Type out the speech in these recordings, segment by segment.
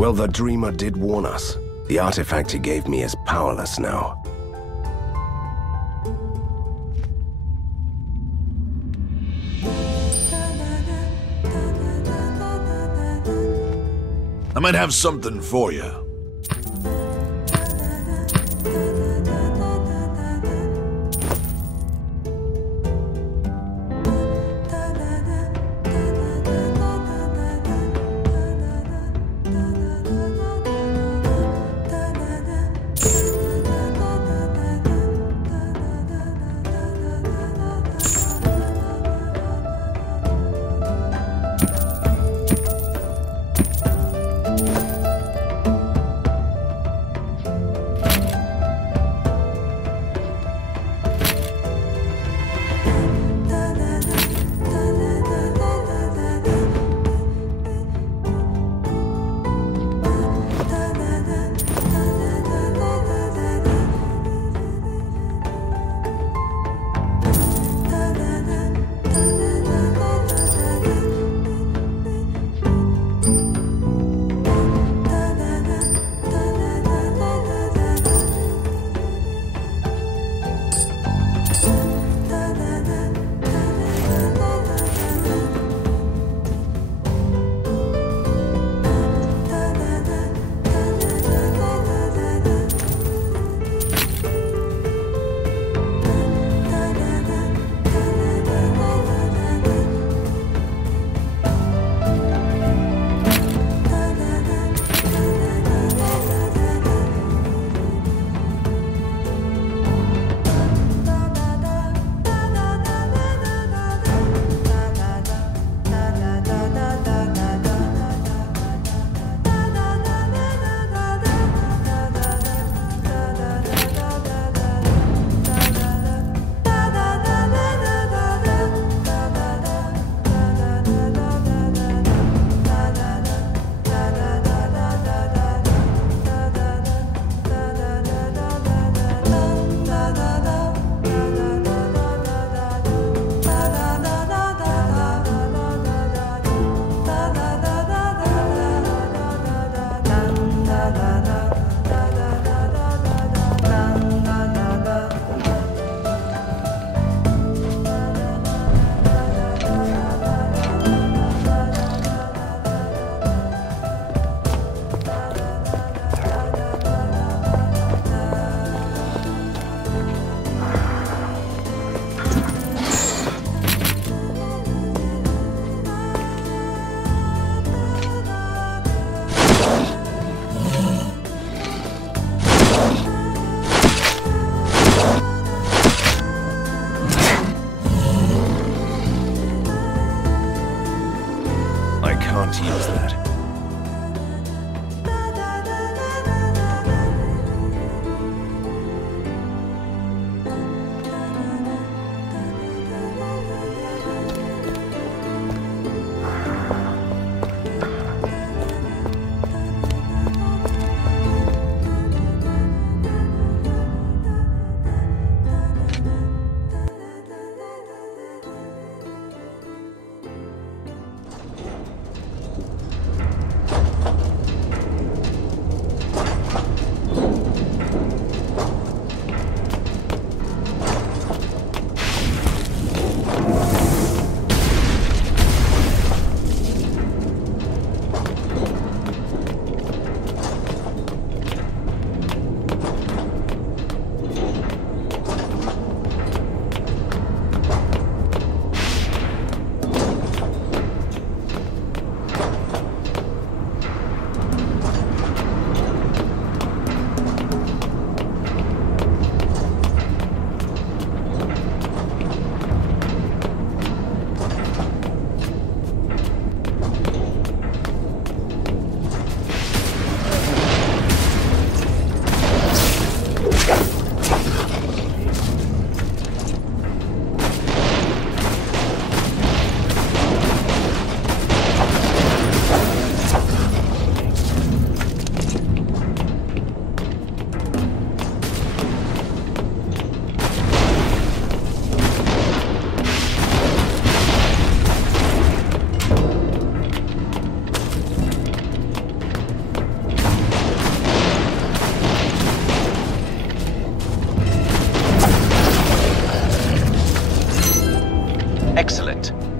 Well, the Dreamer did warn us. The artifact he gave me is powerless now. I might have something for you. Can't use that.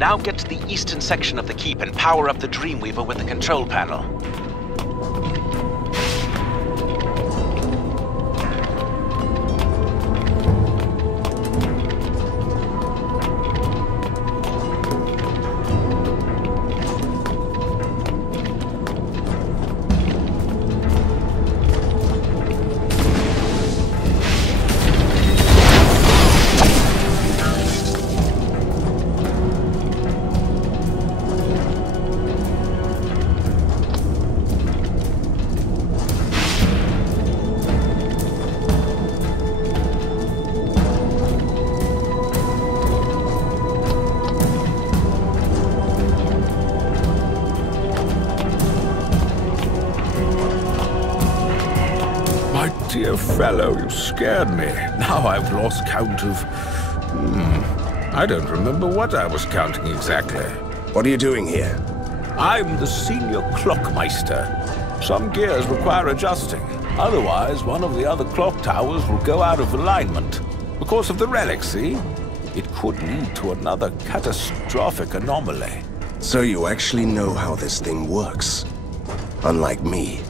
Now get to the eastern section of the keep and power up the Dreamweaver with the control panel. Dear fellow, you scared me. Now I've lost count of... I don't remember what I was counting exactly. What are you doing here? I'm the senior clockmeister. Some gears require adjusting. Otherwise, one of the other clock towers will go out of alignment. Because of the relic, see? It could lead to another catastrophic anomaly. So you actually know how this thing works? Unlike me.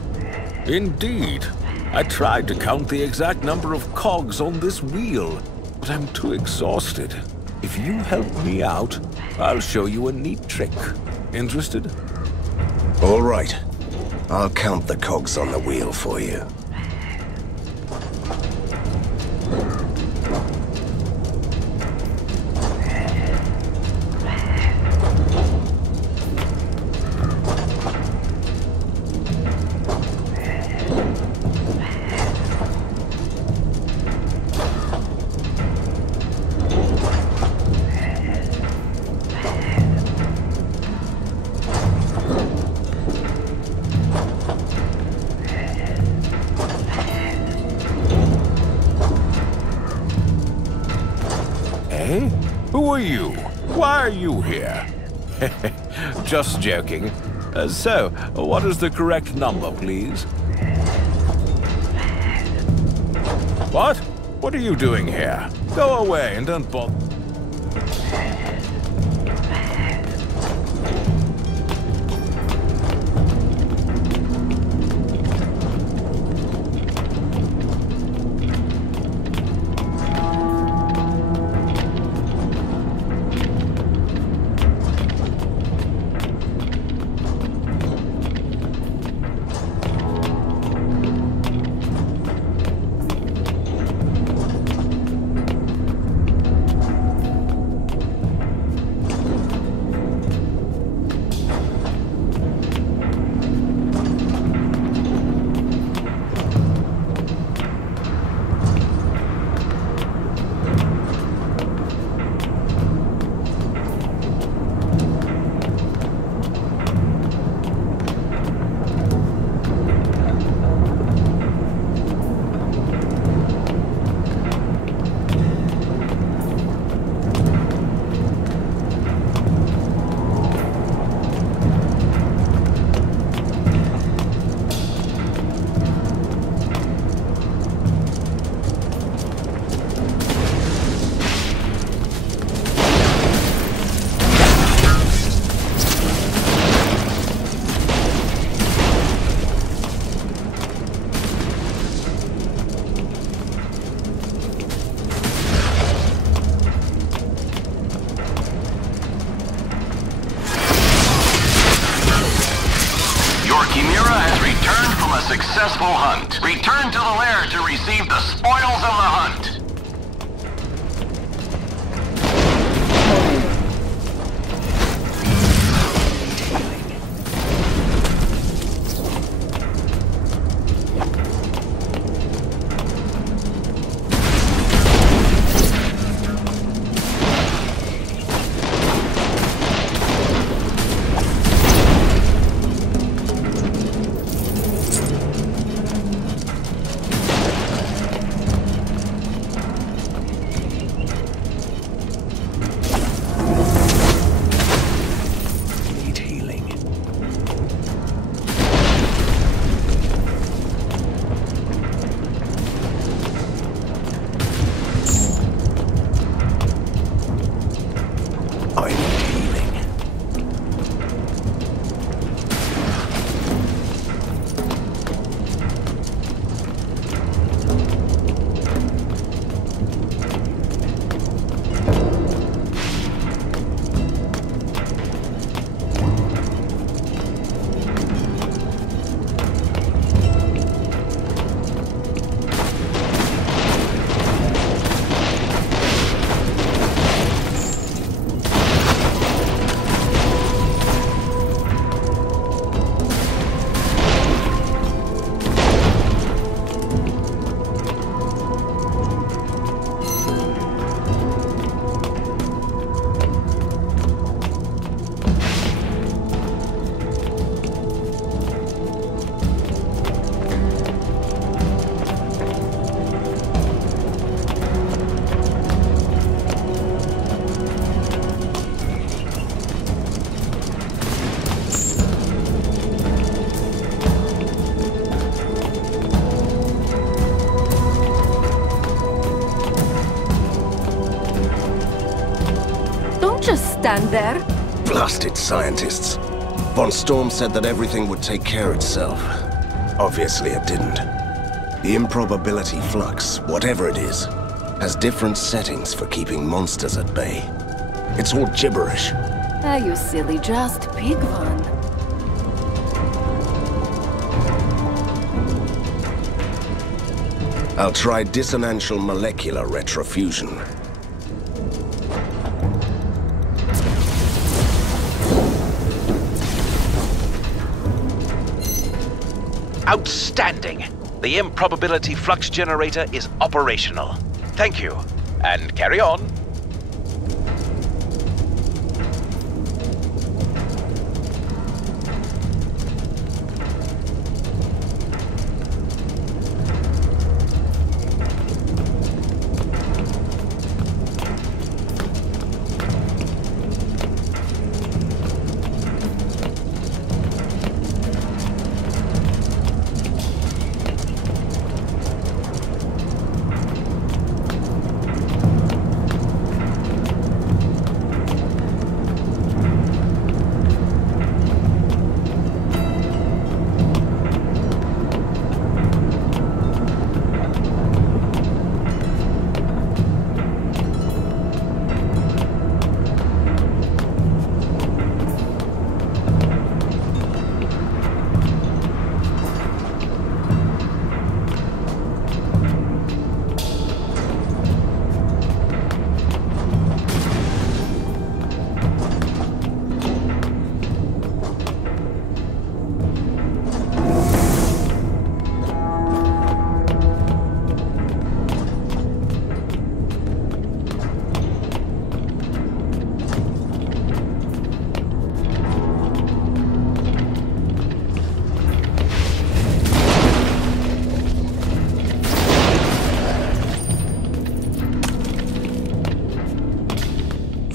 Indeed. I tried to count the exact number of cogs on this wheel, but I'm too exhausted. If you help me out, I'll show you a neat trick. Interested? All right. I'll count the cogs on the wheel for you. Who are you? Why are you here? Just joking. So, what is the correct number, please? What? What are you doing here? Go away and don't bother. Successful hunt. Return to the lair to receive the spoils of the hunt. stand there? Blasted scientists. Von Storm said that everything would take care of itself. Obviously it didn't. The improbability flux, whatever it is, has different settings for keeping monsters at bay. It's all gibberish. Ah, you silly, just pick one. I'll try dissonantial molecular retrofusion. Outstanding! The improbability flux generator is operational. Thank you. And carry on.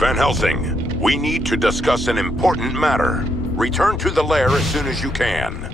Van Helsing, we need to discuss an important matter. Return to the lair as soon as you can.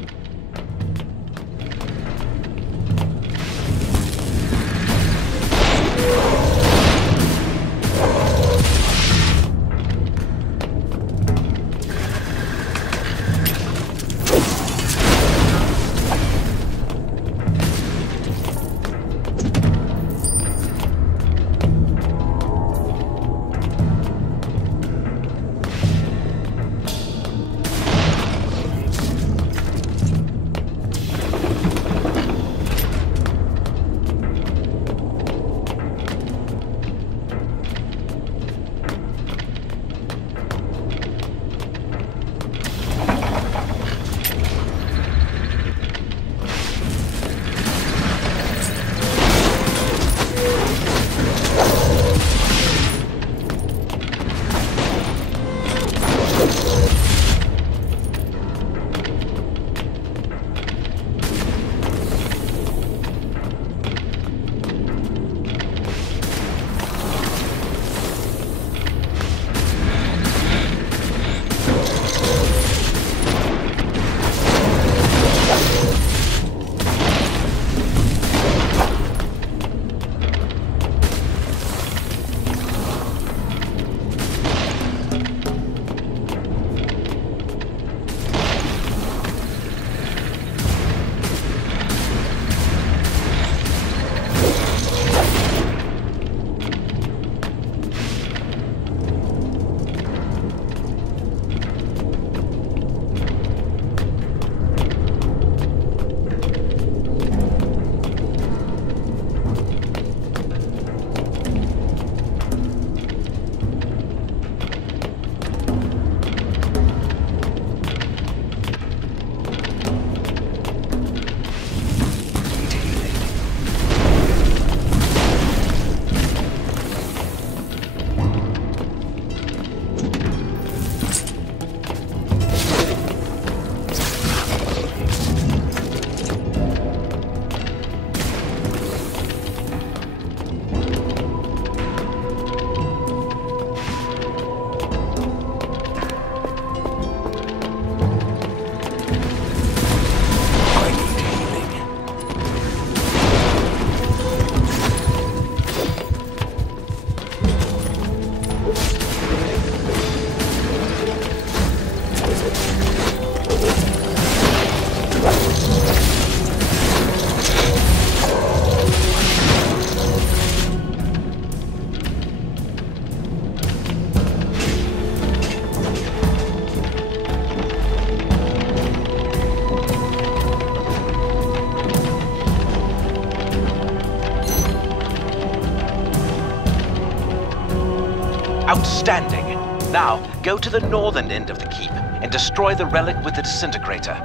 standing. Now, go to the northern end of the keep and destroy the relic with the disintegrator.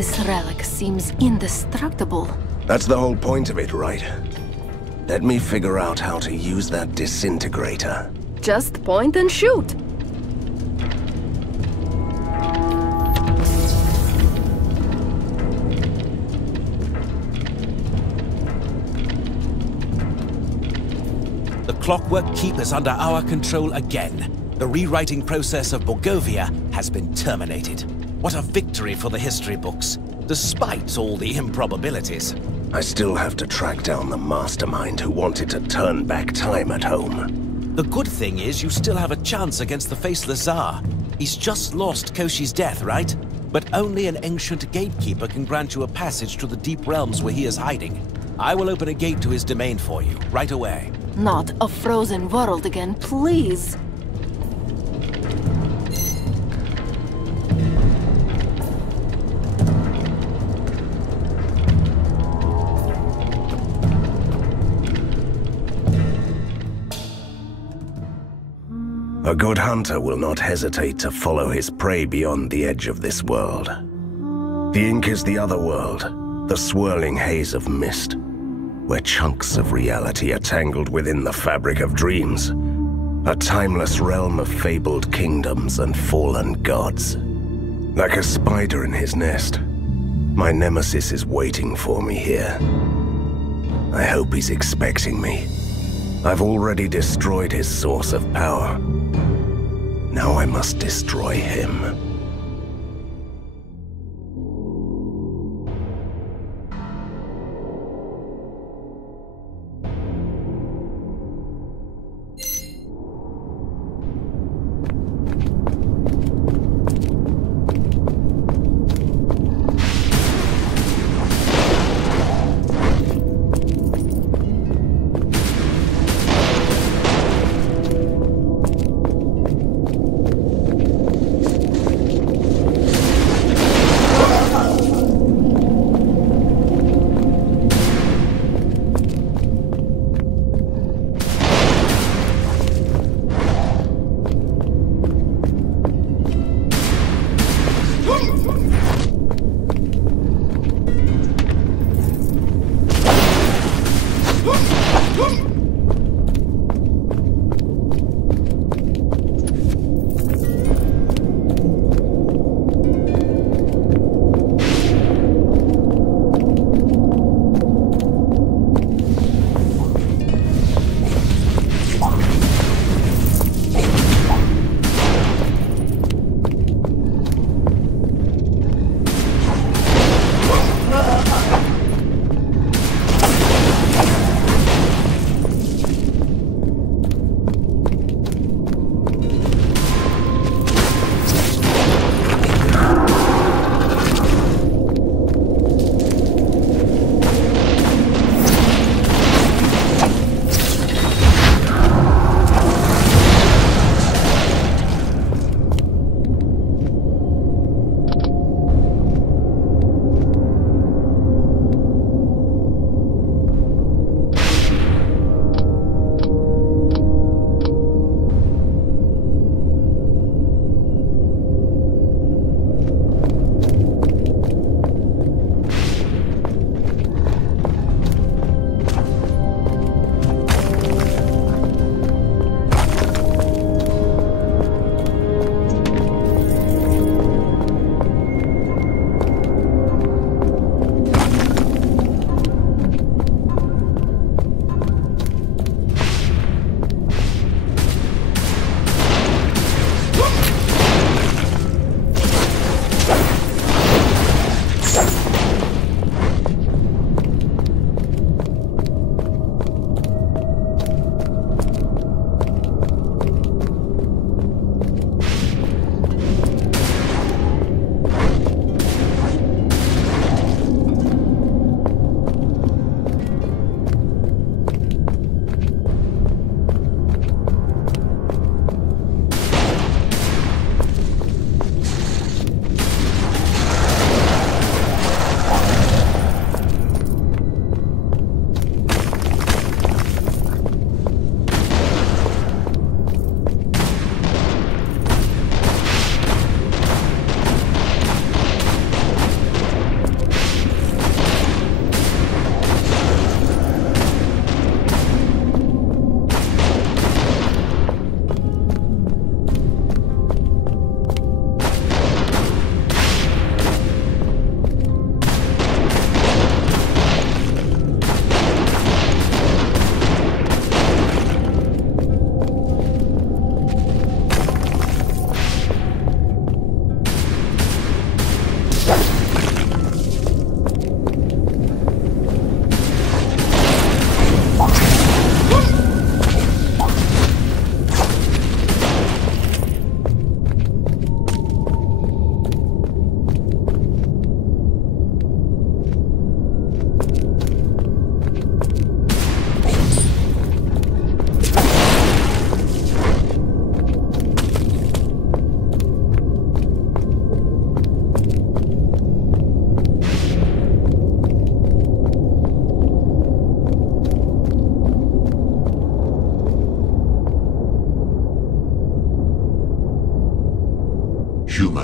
This relic seems indestructible. That's the whole point of it, right? Let me figure out how to use that disintegrator. Just point and shoot. The Clockwork Keep is under our control again. The rewriting process of Borgovia has been terminated. What a victory for the history books, despite all the improbabilities. I still have to track down the mastermind who wanted to turn back time at home. The good thing is you still have a chance against the Faceless Tsar. He's just lost Koshi's death, right? But only an ancient gatekeeper can grant you a passage to the deep realms where he is hiding. I will open a gate to his domain for you, right away. Not a frozen world again, please. A good hunter will not hesitate to follow his prey beyond the edge of this world. The ink is the other world, the swirling haze of mist, where chunks of reality are tangled within the fabric of dreams. A timeless realm of fabled kingdoms and fallen gods. Like a spider in his nest, my nemesis is waiting for me here. I hope he's expecting me. I've already destroyed his source of power. Now I must destroy him.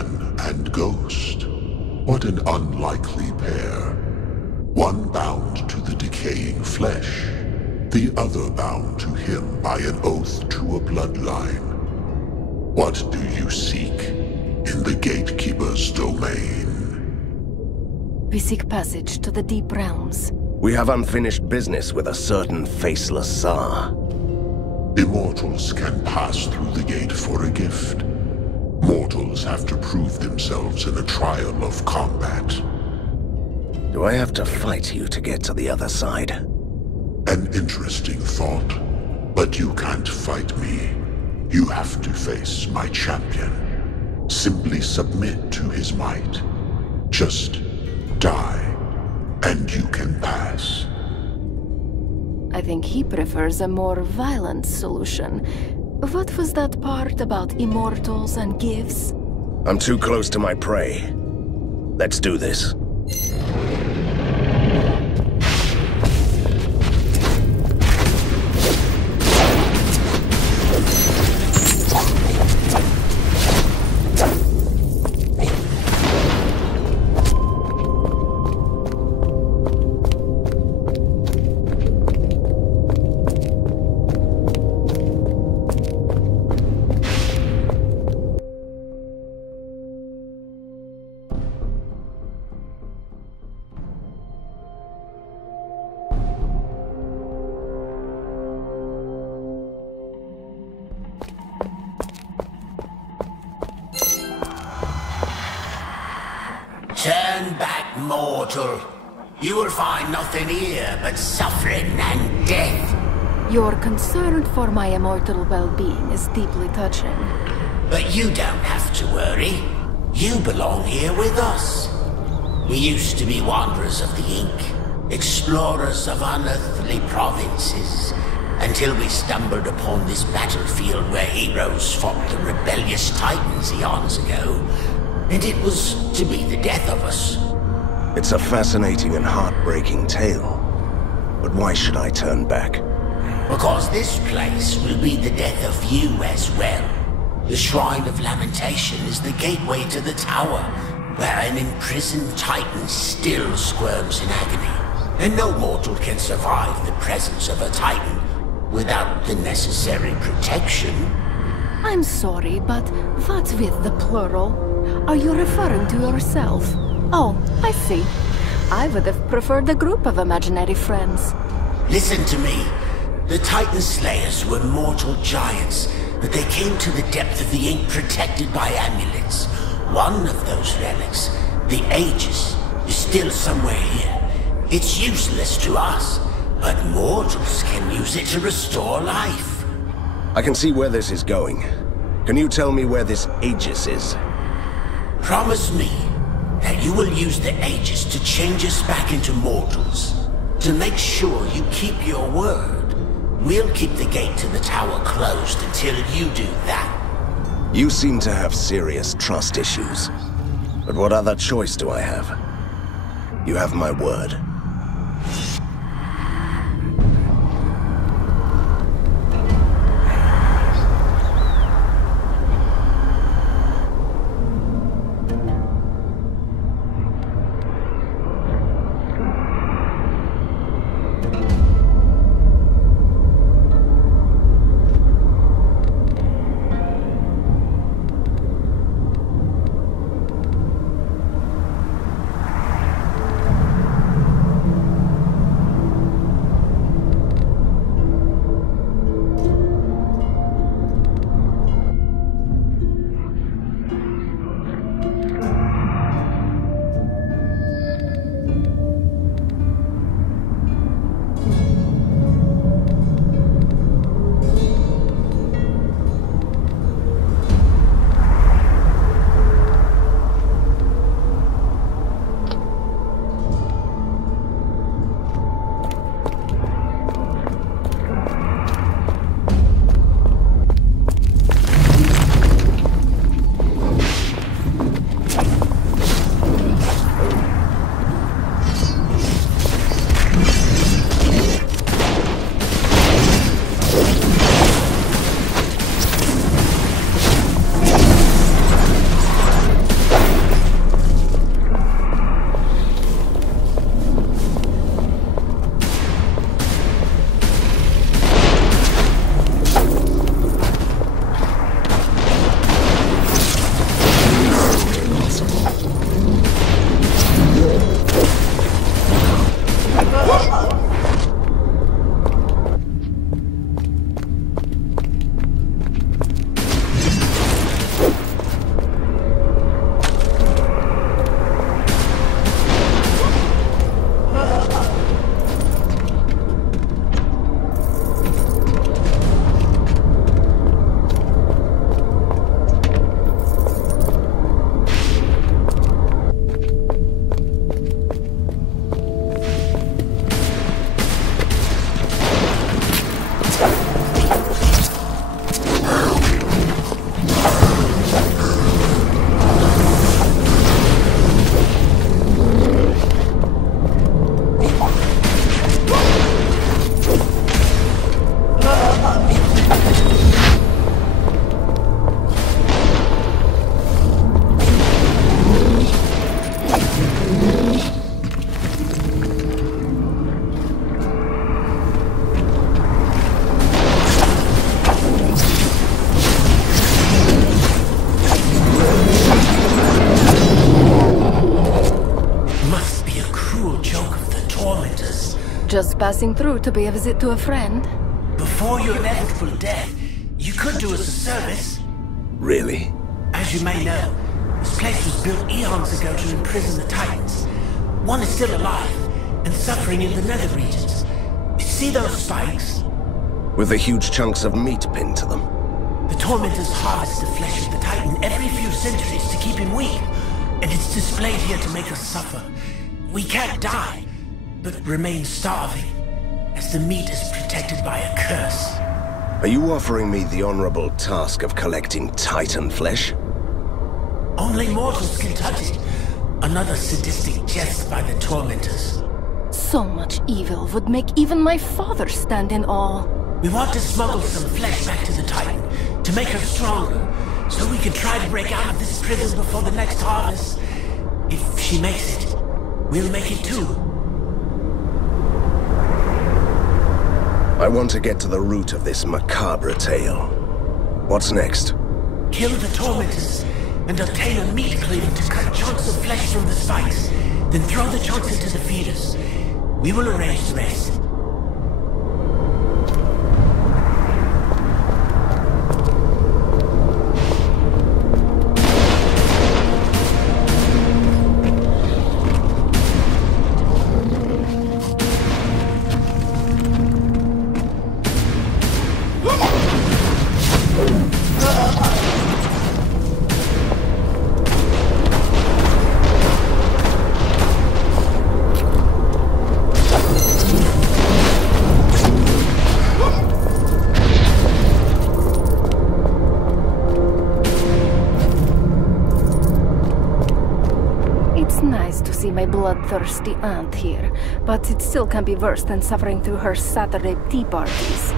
human and ghost. What an unlikely pair. One bound to the decaying flesh, the other bound to him by an oath to a bloodline. What do you seek in the Gatekeeper's domain? We seek passage to the deep realms. We have unfinished business with a certain faceless Tsar. Immortals can pass through the gate for a gift. Mortals have to prove themselves in a trial of combat. Do I have to fight you to get to the other side? An interesting thought, but you can't fight me. You have to face my champion. Simply submit to his might. Just die, and you can pass. I think he prefers a more violent solution. What was that part about immortals and gifts? I'm too close to my prey. Let's do this. Turn back, mortal. You will find nothing here but suffering and death. Your concern for my immortal well-being is deeply touching. But you don't have to worry. You belong here with us. We used to be wanderers of the Ink, explorers of unearthly provinces, until we stumbled upon this battlefield where heroes fought the rebellious Titans eons ago. And it was to be the death of us. It's a fascinating and heartbreaking tale. But why should I turn back? Because this place will be the death of you as well. The Shrine of Lamentation is the gateway to the tower, where an imprisoned Titan still squirms in agony. And no mortal can survive the presence of a Titan without the necessary protection. I'm sorry, but what with the plural? Are you referring to yourself? Oh, I see. I would have preferred a group of imaginary friends. Listen to me. The Titan Slayers were mortal giants, but they came to the depth of the Ink protected by amulets. One of those relics, the Aegis, is still somewhere here. It's useless to us, but mortals can use it to restore life. I can see where this is going. Can you tell me where this Aegis is? Promise me that you will use the Aegis to change us back into mortals. To make sure you keep your word. We'll keep the gate to the tower closed until you do that. You seem to have serious trust issues. But what other choice do I have? You have my word. Just passing through to pay a visit to a friend? Before your inevitable death, you could do us a service. Really? As you may know, this place was built eons ago to imprison the Titans. One is still alive, and suffering in the nether regions. You see those spikes? With the huge chunks of meat pinned to them. The Tormentors harvest the flesh of the Titan every few centuries to keep him weak, and it's displayed here to make us suffer. We can't die, but remain starving, as the meat is protected by a curse. Are you offering me the honorable task of collecting Titan flesh? Only mortals can touch it. Another sadistic jest by the Tormentors. So much evil would make even my father stand in awe. We want to smuggle some flesh back to the Titan, to make her stronger, so we can try to break out of this prison before the next harvest. If she makes it, we'll make it too. I want to get to the root of this macabre tale. What's next? Kill the Tormentors, and obtain a meat cleaver to cut chunks of flesh from the spikes, then throw the chunks into the feeders. We will arrange the rest. My bloodthirsty aunt here, but it still can be worse than suffering through her Saturday tea parties.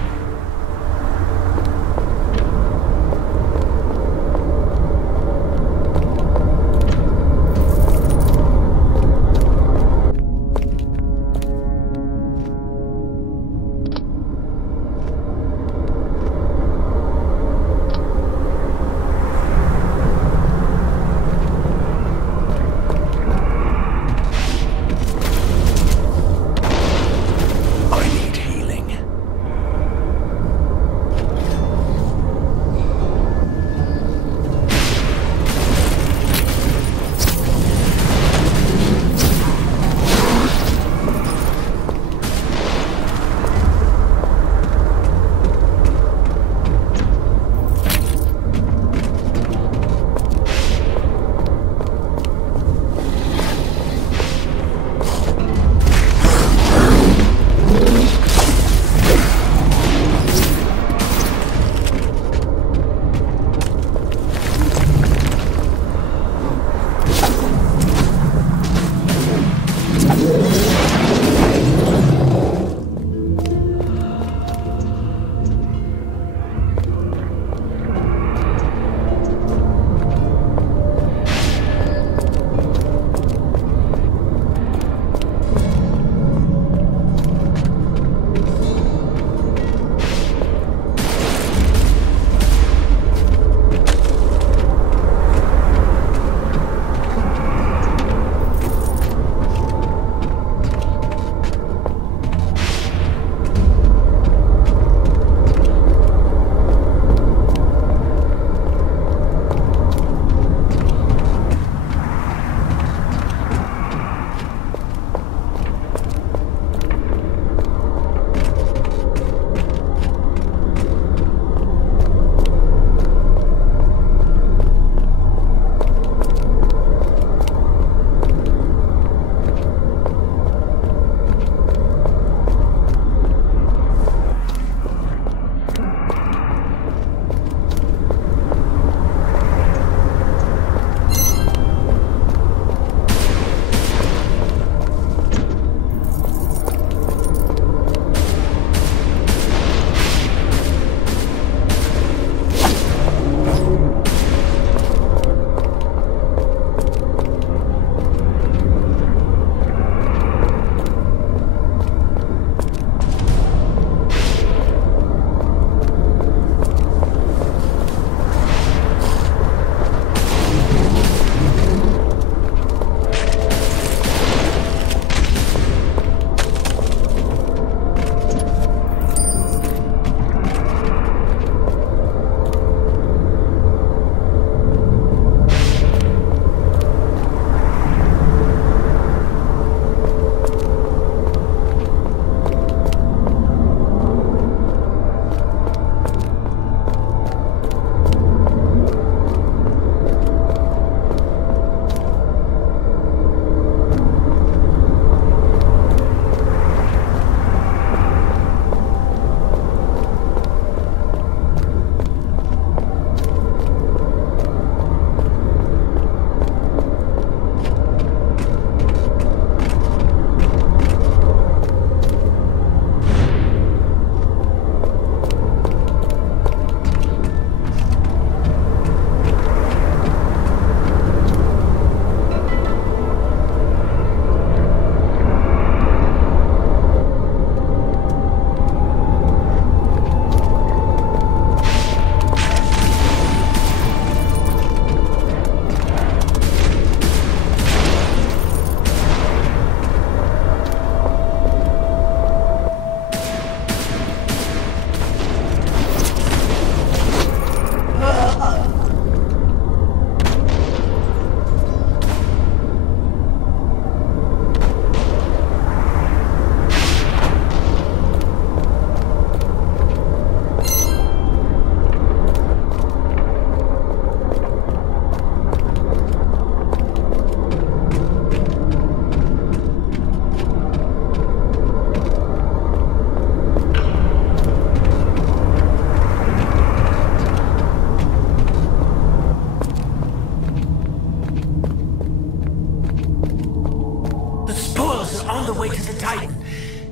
way to the Titan.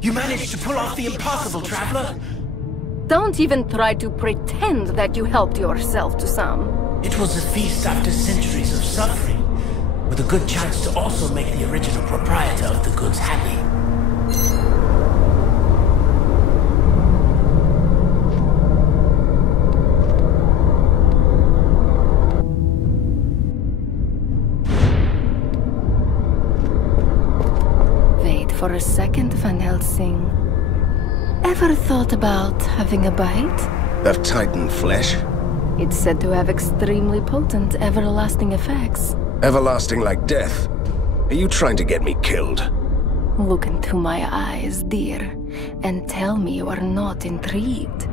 You managed to pull off the impossible, Traveler. Don't even try to pretend that you helped yourself to some. It was a feast after centuries of suffering, with a good chance to also make the original proprietor of the goods happy. Wait for a second, Van Helsing. Ever thought about having a bite? Of Titan flesh? It's said to have extremely potent, everlasting effects. Everlasting like death? Are you trying to get me killed? Look into my eyes, dear, and tell me you are not intrigued.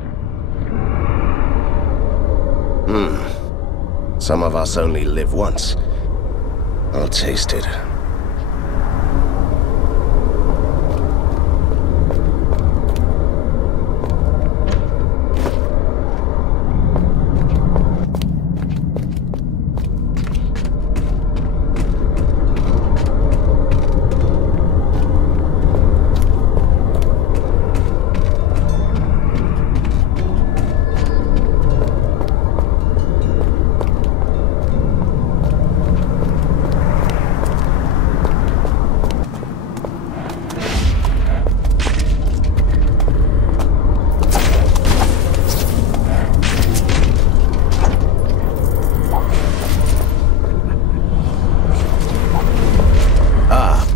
Some of us only live once. I'll taste it.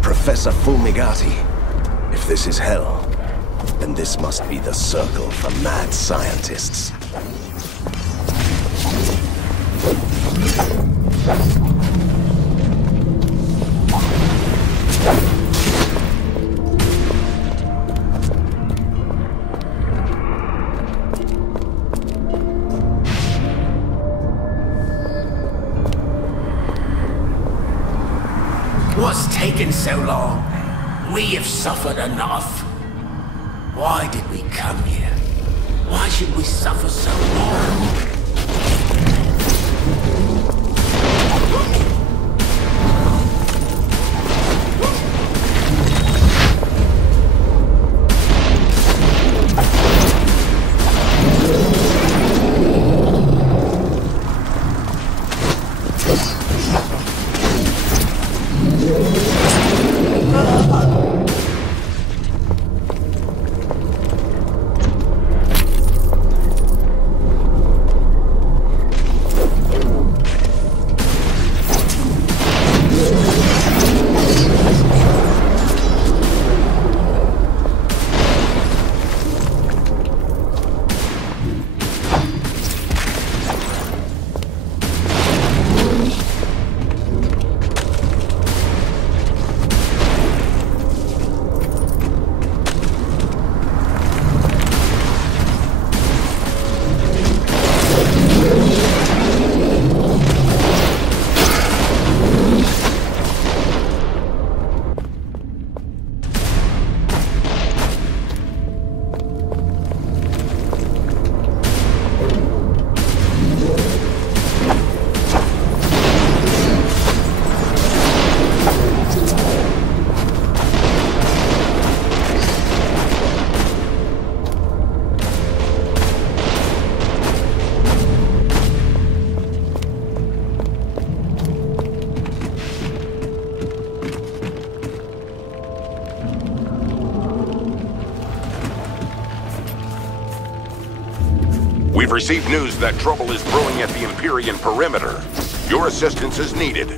Professor Fumigati. If this is hell, then this must be the circle for mad scientists. What's taken so long? We have suffered enough. Why did we come here? Why should we suffer so long? We've received news that trouble is brewing at the Empyrean perimeter. Your assistance is needed.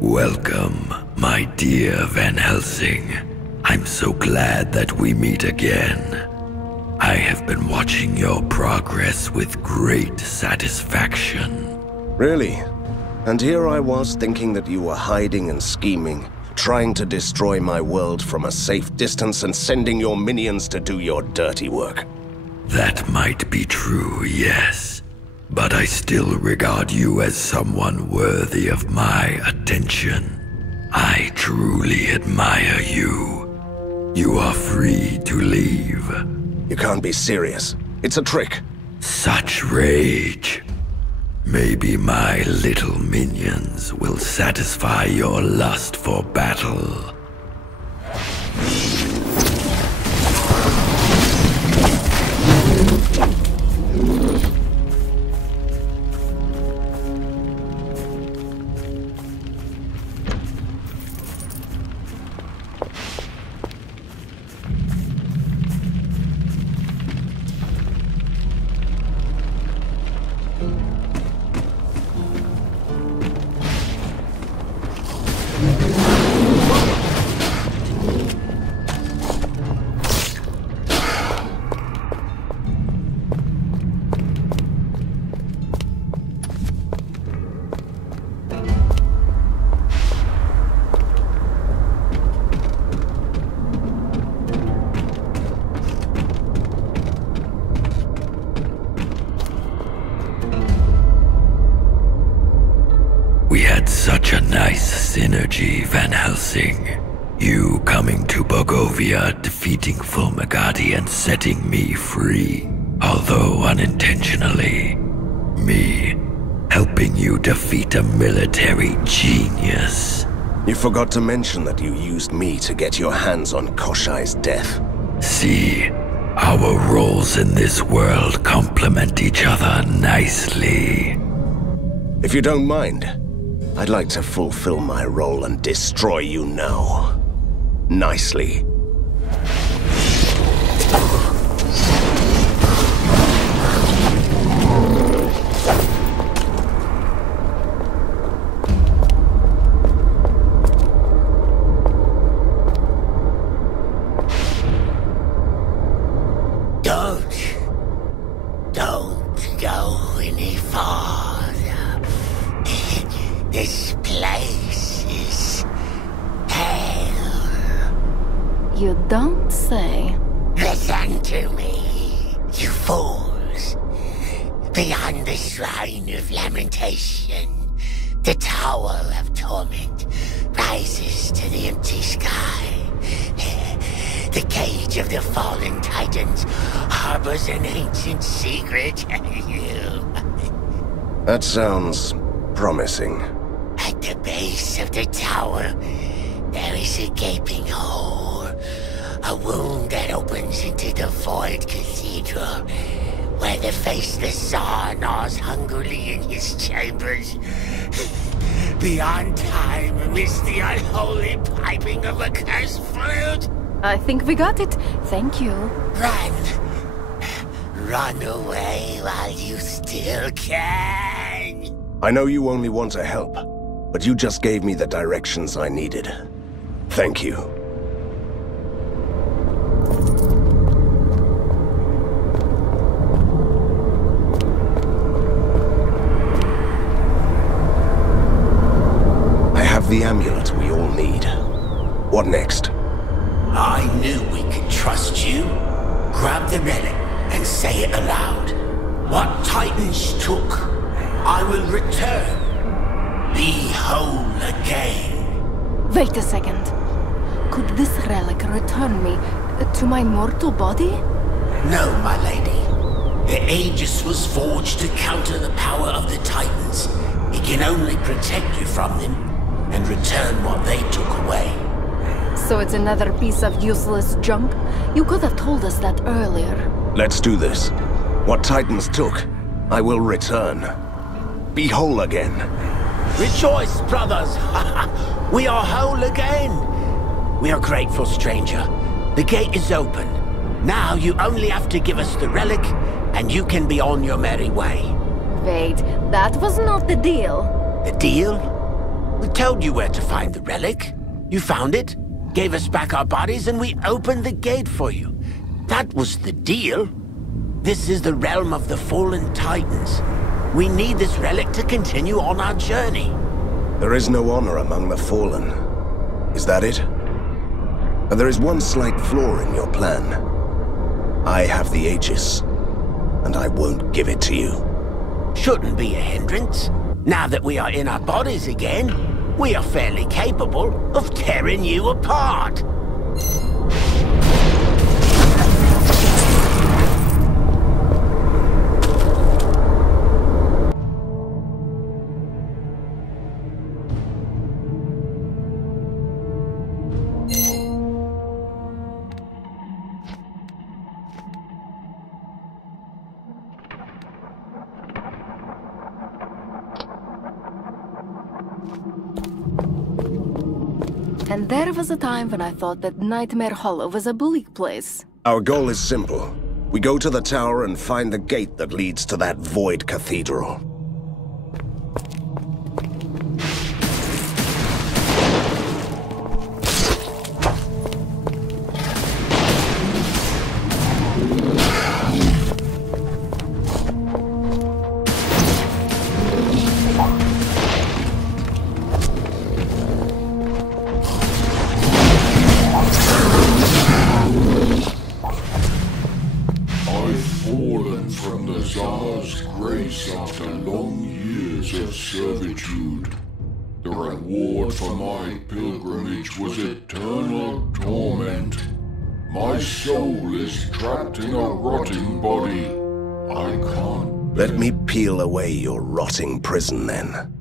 Welcome, my dear Van Helsing. I'm so glad that we meet again. I have been watching your progress with great satisfaction. Really? And here I was thinking that you were hiding and scheming, trying to destroy my world from a safe distance and sending your minions to do your dirty work. That might be true, yes. But I still regard you as someone worthy of my attention. I truly admire you. You are free to leave. You can't be serious. It's a trick. Such rage. Maybe my little minions will satisfy your lust for battle. We had such a nice synergy, Van Helsing. You coming to Bogovia, defeating Fulmigati and setting me free, although unintentionally. Me helping you defeat a military genius. You forgot to mention that you used me to get your hands on Koshai's death. See, our roles in this world complement each other nicely. If you don't mind, I'd like to fulfill my role and destroy you now. Nicely. Don't go any farther. This place is hell. You don't say. Listen to me, you fools. Beyond the Shrine of Lamentation, the Tower of Torment rises to the empty sky. The cage of the fallen titans harbors an ancient secret. That sounds promising. At the base of the tower, there is a gaping hole. A wound that opens into the Void Cathedral, where the faceless Tsar gnaws hungrily in his chambers. Beyond time, amidst the unholy piping of a cursed flute. I think we got it. Thank you. Run! Run away while you still can! I know you only want to help, but you just gave me the directions I needed. Thank you. I have the amulet we all need. What next? I knew we could trust you. Grab the relic and say it aloud. What Titans took, I will return. Be whole again. Wait a second. Could this relic return me to my mortal body? No, my lady. The Aegis was forged to counter the power of the Titans. It can only protect you from them and return what they took away. So it's another piece of useless junk? You could have told us that earlier. Let's do this. What Titans took, I will return. Be whole again. Rejoice, brothers! We are whole again! We are grateful, stranger. The gate is open. Now you only have to give us the relic, and you can be on your merry way. Wait, that was not the deal. The deal? We told you where to find the relic. You found it, gave us back our bodies, and we opened the gate for you. That was the deal. This is the realm of the fallen titans. We need this relic to continue on our journey. There is no honor among the fallen. Is that it? And there is one slight flaw in your plan. I have the Aegis, and I won't give it to you. Shouldn't be a hindrance. Now that we are in our bodies again, we are fairly capable of tearing you apart. And there was a time when I thought that Nightmare Hollow was a bleak place. Our goal is simple. We go to the tower and find the gate that leads to that void cathedral. Servitude. The reward for my pilgrimage was eternal torment. My soul is trapped in a rotting body. I can't... Let me peel away your rotting prison, then.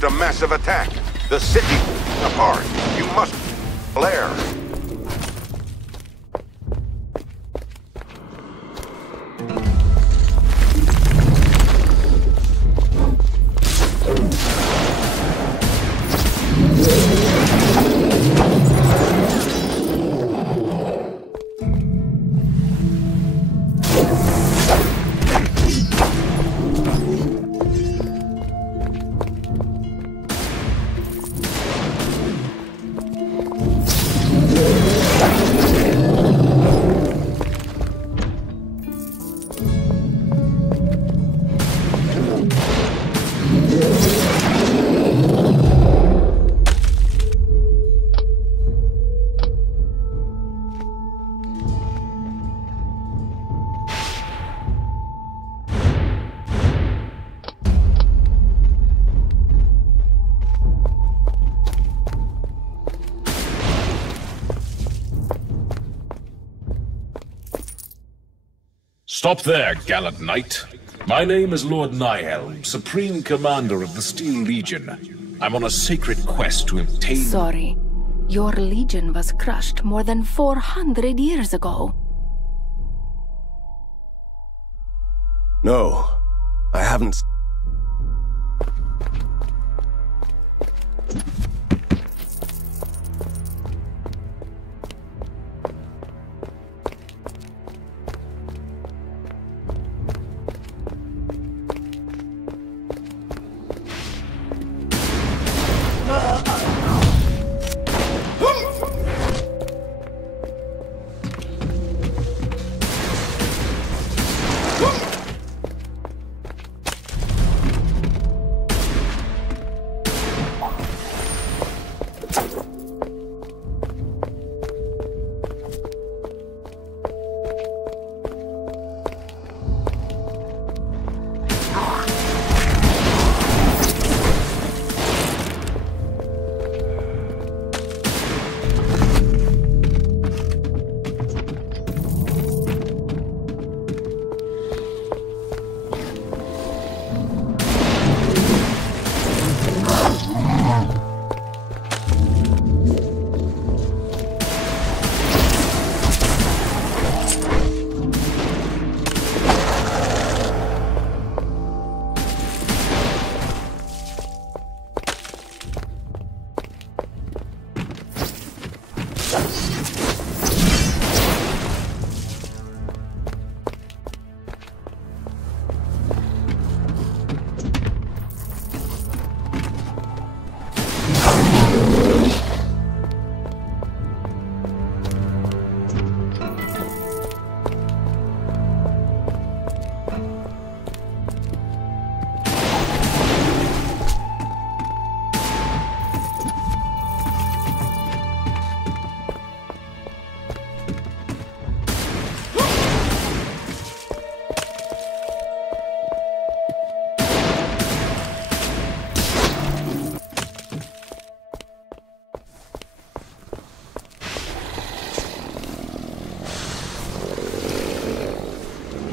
A massive attack. The city apart. You must flare. Stop there, gallant knight. My name is Lord Nihelm, Supreme Commander of the Steel Legion. I'm on a sacred quest to obtain... Sorry. Your legion was crushed more than 400 years ago. No, I haven't...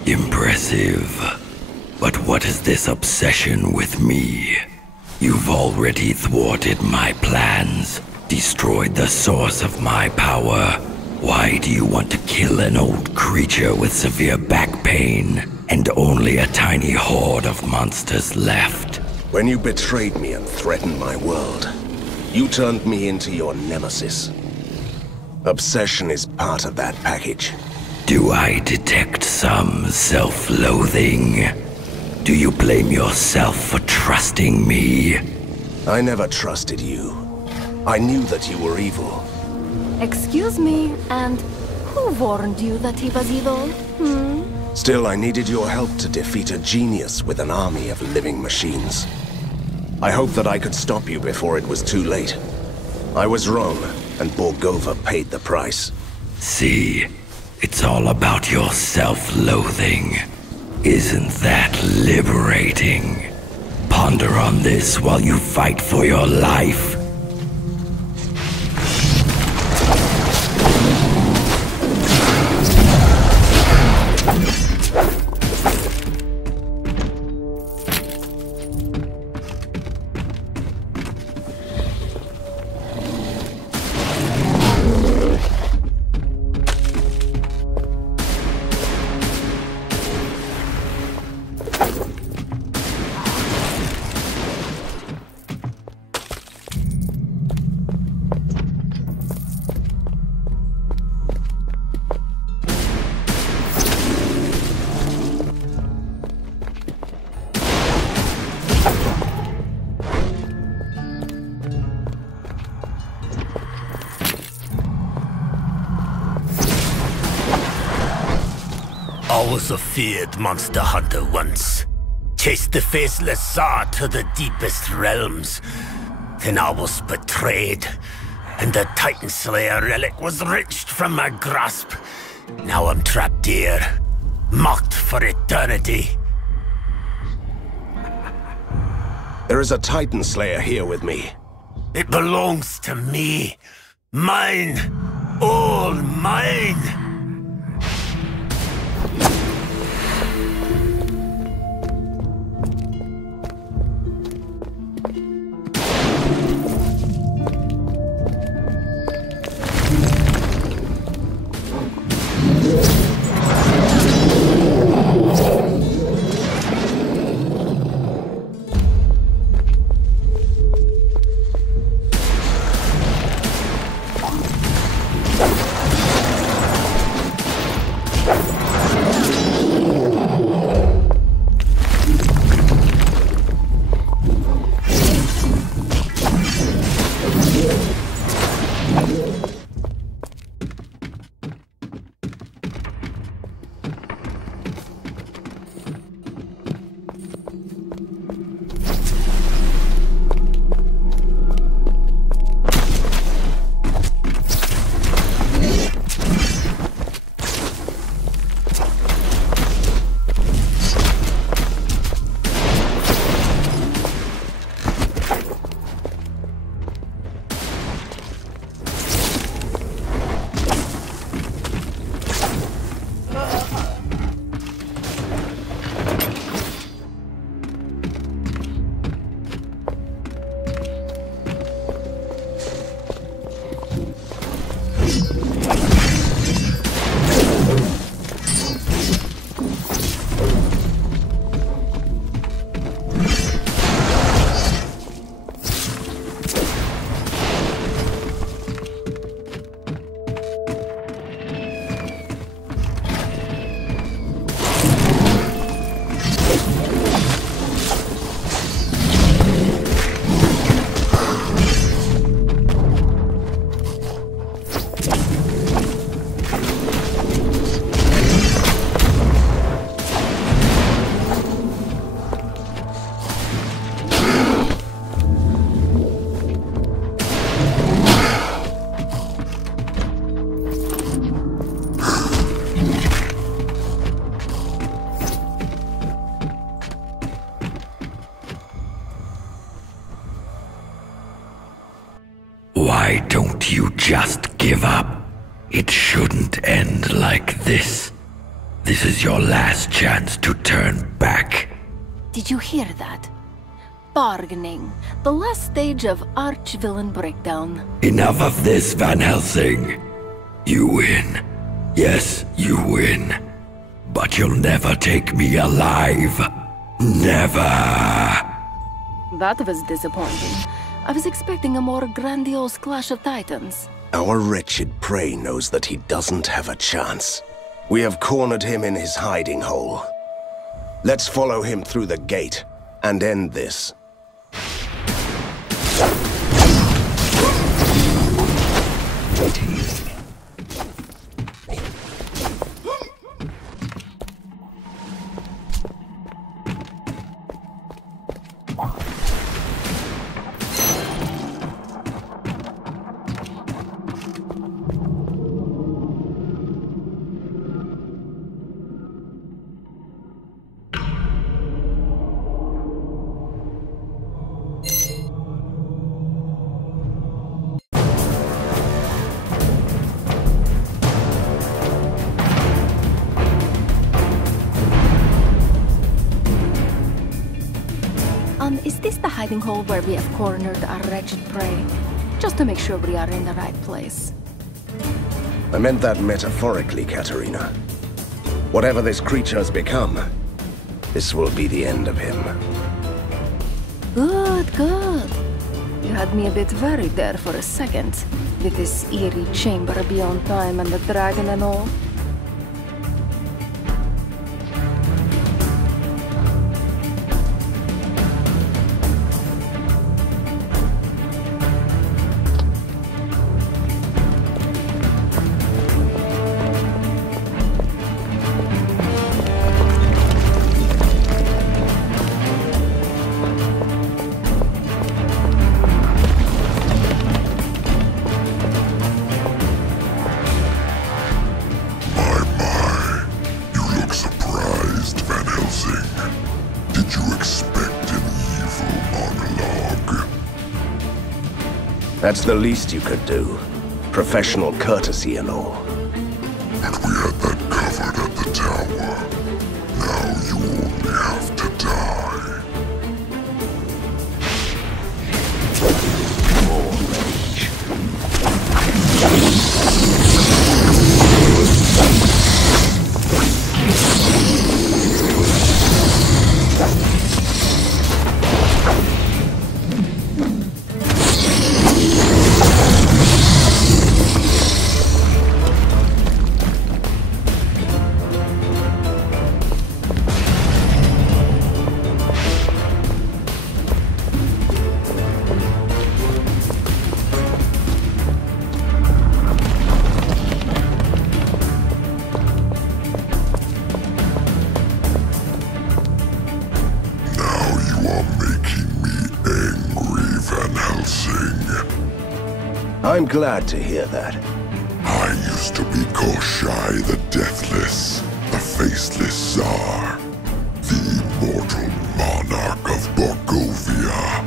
Impressive. But what is this obsession with me? You've already thwarted my plans, destroyed the source of my power. Why do you want to kill an old creature with severe back pain, and only a tiny horde of monsters left? When you betrayed me and threatened my world, you turned me into your nemesis. Obsession is part of that package. Do I detect some self-loathing? Do you blame yourself for trusting me? I never trusted you. I knew that you were evil. Excuse me, and who warned you that he was evil? Still, I needed your help to defeat a genius with an army of living machines. I hoped that I could stop you before it was too late. I was wrong, and Borgova paid the price. See, it's all about your self-loathing. Isn't that liberating? Ponder on this while you fight for your life. I was a feared monster hunter once. Chased the faceless Tsar to the deepest realms. Then I was betrayed, and the Titan Slayer relic was wrenched from my grasp. Now I'm trapped here, mocked for eternity. There is a Titan Slayer here with me. It belongs to me. Mine. All mine. Why don't you just give up? It shouldn't end like this. This is your last chance to turn back. Did you hear that? Bargaining. The last stage of arch-villain breakdown. Enough of this, Van Helsing. You win. Yes, you win. But you'll never take me alive. Never. That was disappointing. I was expecting a more grandiose clash of titans. Our wretched prey knows that he doesn't have a chance. We have cornered him in his hiding hole. Let's follow him through the gate and end this. Is this the hiding hole where we have cornered our wretched prey? Just to make sure we are in the right place. I meant that metaphorically, Katarina. Whatever this creature has become, this will be the end of him. Good, good. You had me a bit worried there for a second, with this eerie chamber beyond time and the dragon and all. That's the least you could do. Professional courtesy and all. But we had that covered at the tower. Now you only have to die. I'm glad to hear that. I used to be Koshai the Deathless, the Faceless Tsar, the immortal monarch of Borgovia.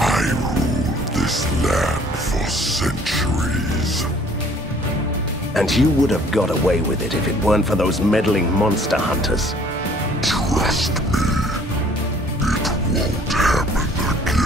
I ruled this land for centuries. And you would have got away with it if it weren't for those meddling monster hunters. Trust me, it won't happen again.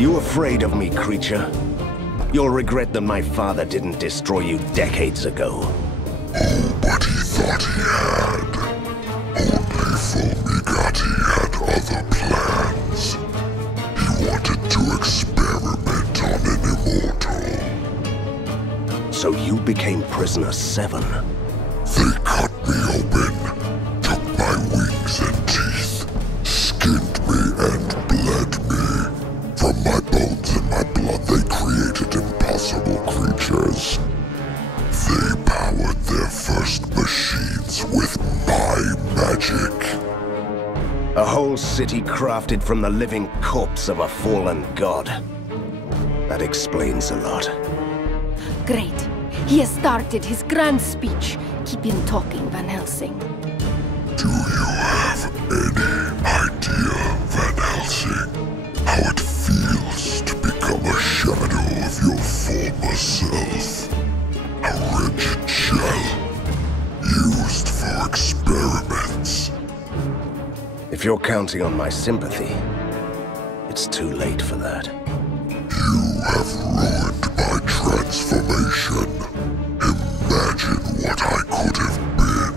you afraid of me, creature? You'll regret that my father didn't destroy you decades ago. Oh, but he thought he had. Only Fulmigati had other plans. He wanted to experiment on an immortal. So you became Prisoner 7? They cut me open, took my wings and teeth, skinned me and bled me. From my bones and my blood they created impossible creatures. They powered their first machines with my magic. A whole city crafted from the living corpse of a fallen god. That explains a lot. Great. He has started his grand speech. Keep him talking, Van Helsing. Do you have any idea, Van Helsing, how it feels to become a shadow of your former self? A wretched shell, used for experiments. If you're counting on my sympathy, it's too late for that. You have ruined my transformation. Imagine what I could have been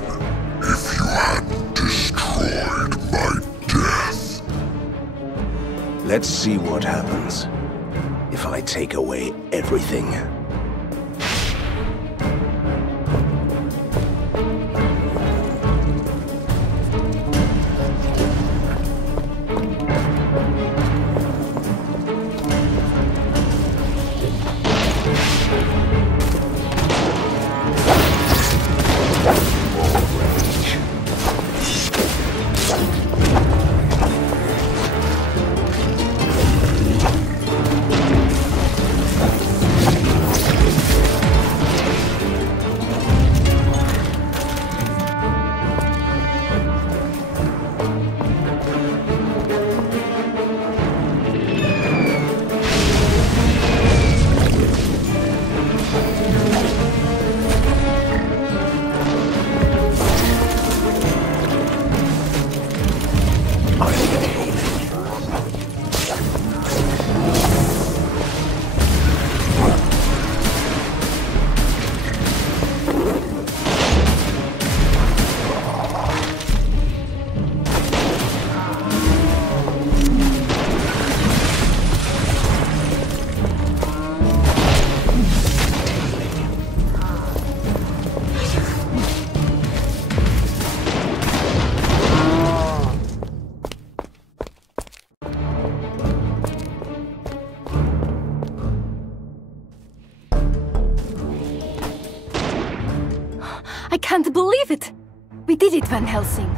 if you hadn't destroyed my death. Let's see what happens if I take away everything. I can't believe it! We did it, Van Helsing.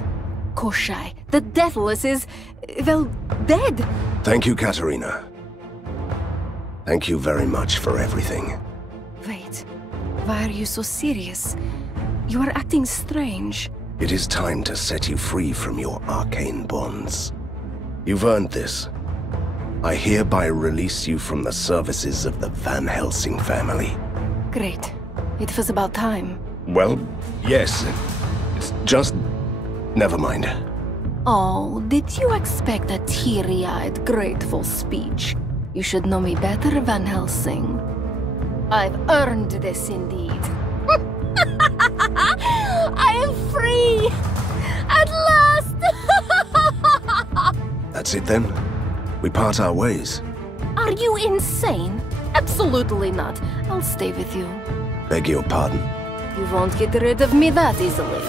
Koschei, the Deathless is, well, dead. Thank you, Katarina. Thank you very much for everything. Wait, why are you so serious? You are acting strange. It is time to set you free from your arcane bonds. You've earned this. I hereby release you from the services of the Van Helsing family. Great. It was about time. Well, yes. It's just... never mind. Oh, did you expect a teary-eyed, grateful speech? You should know me better, Van Helsing. I've earned this indeed. I am free! At last! That's it then? We part our ways. Are you insane? Absolutely not. I'll stay with you. Beg your pardon? You won't get rid of me that easily.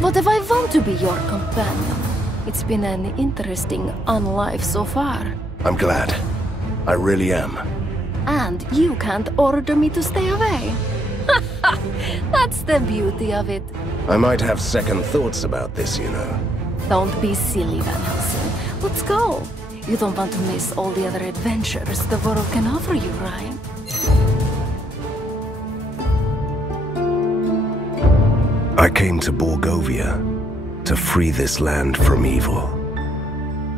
What if I want to be your companion? It's been an interesting life so far. I'm glad. I really am. And you can't order me to stay away. That's the beauty of it. I might have second thoughts about this, you know. Don't be silly, Van Helsing. Let's go. You don't want to miss all the other adventures the world can offer you, right? I came to Borgovia to free this land from evil.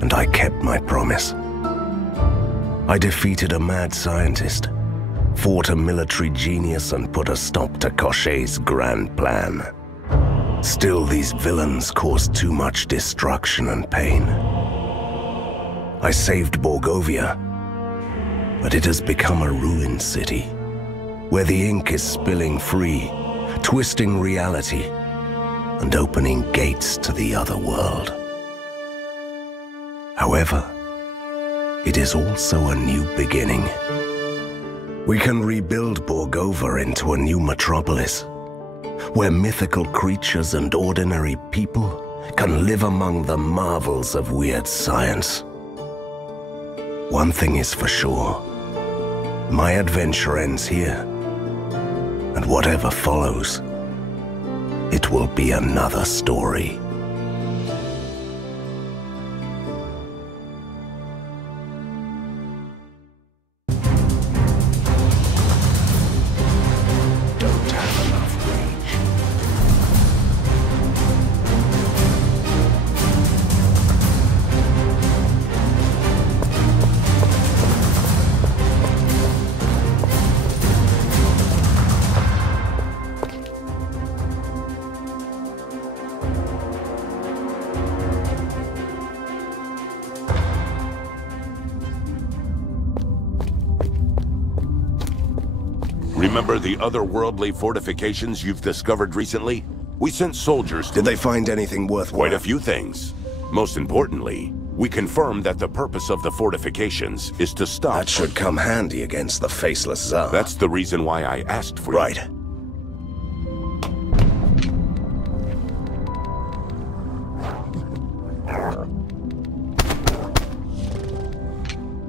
And I kept my promise. I defeated a mad scientist, fought a military genius and put a stop to Koschei's grand plan. Still, these villains caused too much destruction and pain. I saved Borgovia, But it has become a ruined city, where the ink is spilling free, twisting reality, and opening gates to the other world. However, it is also a new beginning. We can rebuild Borgova into a new metropolis, where mythical creatures and ordinary people can live among the marvels of weird science. One thing is for sure. My adventure ends here, and whatever follows, it will be another story. Remember the otherworldly fortifications you've discovered recently? We sent soldiers to... Did they find anything worthwhile? Quite a few things. Most importantly, we confirmed that the purpose of the fortifications is to stop... That should come handy against the Faceless Tsar. That's the reason why I asked for you. Right.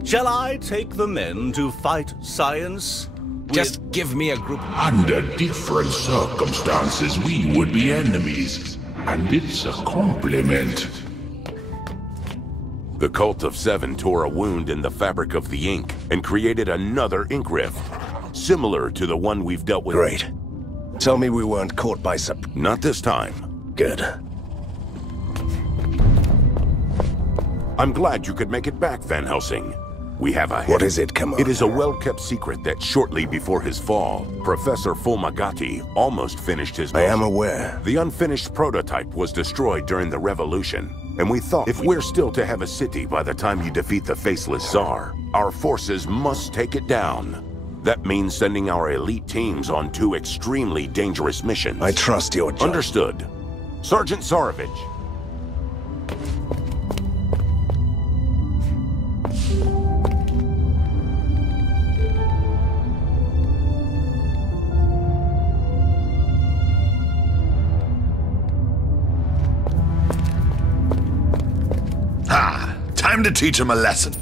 Shall I take the men to fight science? Just give me a group. Under different circumstances, we would be enemies, and it's a compliment. The Cult of Seven tore a wound in the fabric of the ink and created another ink rift, similar to the one we've dealt with. Great. Tell me we weren't caught by Not this time. Good. I'm glad you could make it back, Van Helsing. We have a... What is it, Commander? It is a well-kept secret that shortly before his fall, Professor Fumagati almost finished his... I am aware. The unfinished prototype was destroyed during the revolution, and we thought if we're still to have a city by the time you defeat the Faceless Tsar, our forces must take it down. That means sending our elite teams on 2 extremely dangerous missions. I trust your judgment. Understood. Sergeant Tsarevich. Time to teach him a lesson.